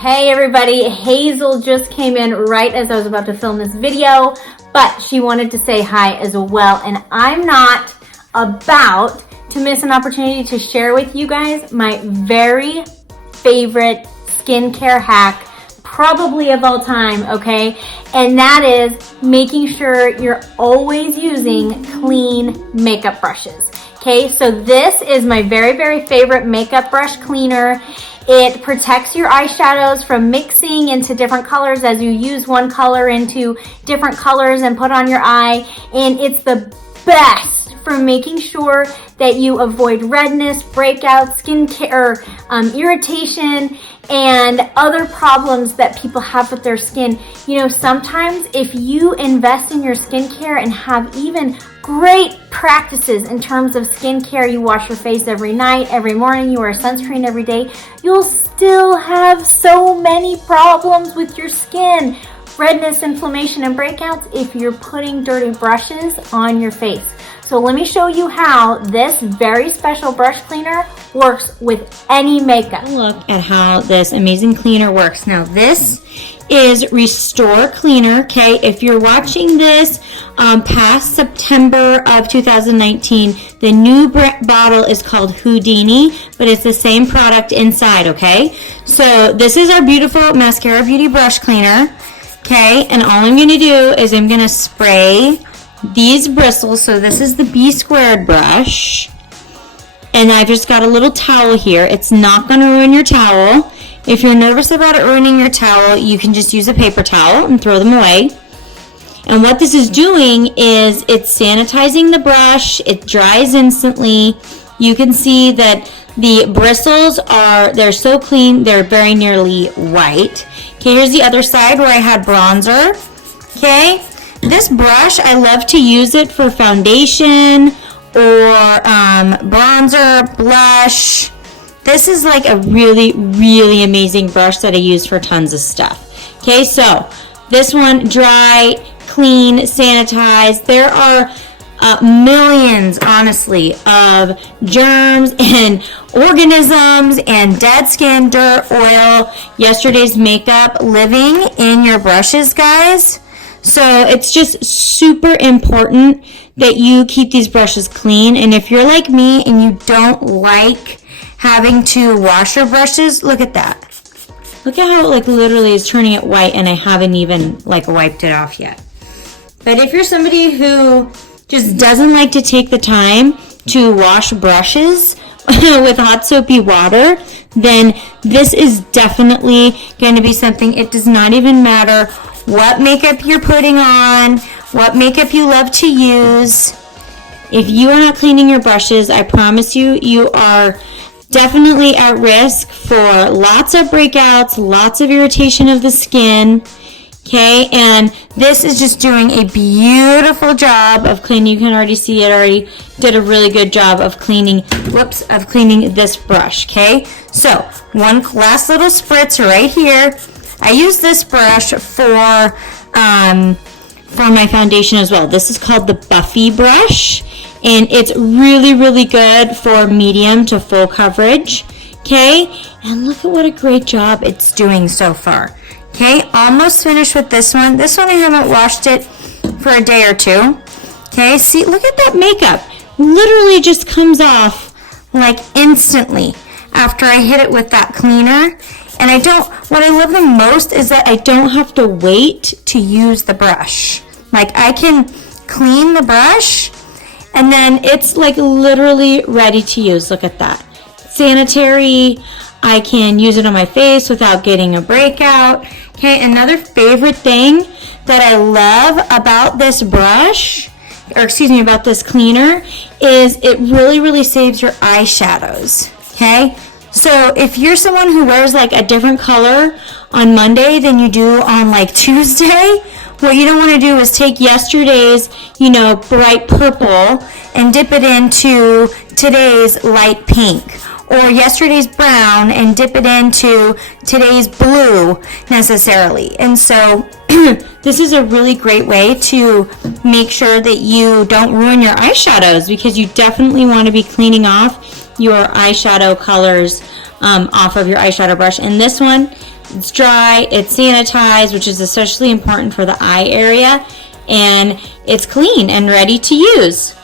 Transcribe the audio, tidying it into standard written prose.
Hey everybody, Hazel just came in right as I was about to film this video, but she wanted to say hi as well, and I'm not about to miss an opportunity to share with you guys my very favorite skincare hack, probably of all time, okay? And that is making sure you're always using clean makeup brushes. Okay, so this is my very, very favorite makeup brush cleaner. It protects your eyeshadows from mixing into different colors as you use one color into different colors and put on your eye. And it's the best for making sure that you avoid redness, breakouts, skin care, irritation, and other problems that people have with their skin. You know, sometimes if you invest in your skincare and have even great practices in terms of skincare, you wash your face every night, every morning, you wear sunscreen every day, you'll still have so many problems with your skin. Redness, inflammation, and breakouts if you're putting dirty brushes on your face. So let me show you how this very special brush cleaner works with any makeup. Look at how this amazing cleaner works. Now this is Restore Cleaner, okay? If you're watching this past September of 2019, the new bottle is called Houdini, but it's the same product inside, okay? So this is our beautiful Mascara Beauty brush cleaner, okay? And all I'm gonna do is I'm gonna spray these bristles. So this is the B squared brush, and I've just got a little towel here. It's not going to ruin your towel. If you're nervous about it ruining your towel, you can just use a paper towel and throw them away. And what this is doing is it's sanitizing the brush. It dries instantly. You can see that the bristles they're so clean, they're very nearly white. Okay, here's the other side where I had bronzer. Okay, this brush, I love to use it for foundation or bronzer, blush. This is like a really, really amazing brush that I use for tons of stuff. Okay, so this one, dry, clean, sanitized. There are millions, honestly, of germs and organisms and dead skin, dirt, oil, yesterday's makeup living in your brushes, guys. So it's just super important that you keep these brushes clean. And if you're like me and you don't like having to wash your brushes, look at that. Look at how it like literally is turning it white and I haven't even like wiped it off yet. But if you're somebody who just doesn't like to take the time to wash brushes with hot soapy water, then this is definitely going to be something. It does not even matter what makeup you're putting on, what makeup you love to use. If you are not cleaning your brushes, I promise you, you are definitely at risk for lots of breakouts, lots of irritation of the skin. Okay, and this is just doing a beautiful job of cleaning. You can already see it already did a really good job of cleaning, cleaning this brush, okay? So, one last little spritz right here. I use this brush for my foundation as well. This is called the Buffy brush, and it's really, really good for medium to full coverage, okay? And look at what a great job it's doing so far. Okay, almost finished with this one. This one I haven't washed it for a day or two. Okay, see, look at that makeup. Literally just comes off like instantly after I hit it with that cleaner. And what I love the most is that I don't have to wait to use the brush. Like I can clean the brush and then it's like literally ready to use. Look at that. Sanitary. I can use it on my face without getting a breakout. Okay, another favorite thing that I love about this brush, about this cleaner, is it really, really saves your eyeshadows. Okay, so if you're someone who wears like a different color on Monday than you do on like Tuesday, what you don't want to do is take yesterday's, bright purple and dip it into today's light pink. Or yesterday's brown and dip it into today's blue necessarily. And so this is a really great way to make sure that you don't ruin your eyeshadows, because you definitely want to be cleaning off your eyeshadow colors off of your eyeshadow brush. And this one It's dry, it's sanitized, which is especially important for the eye area, and it's clean and ready to use.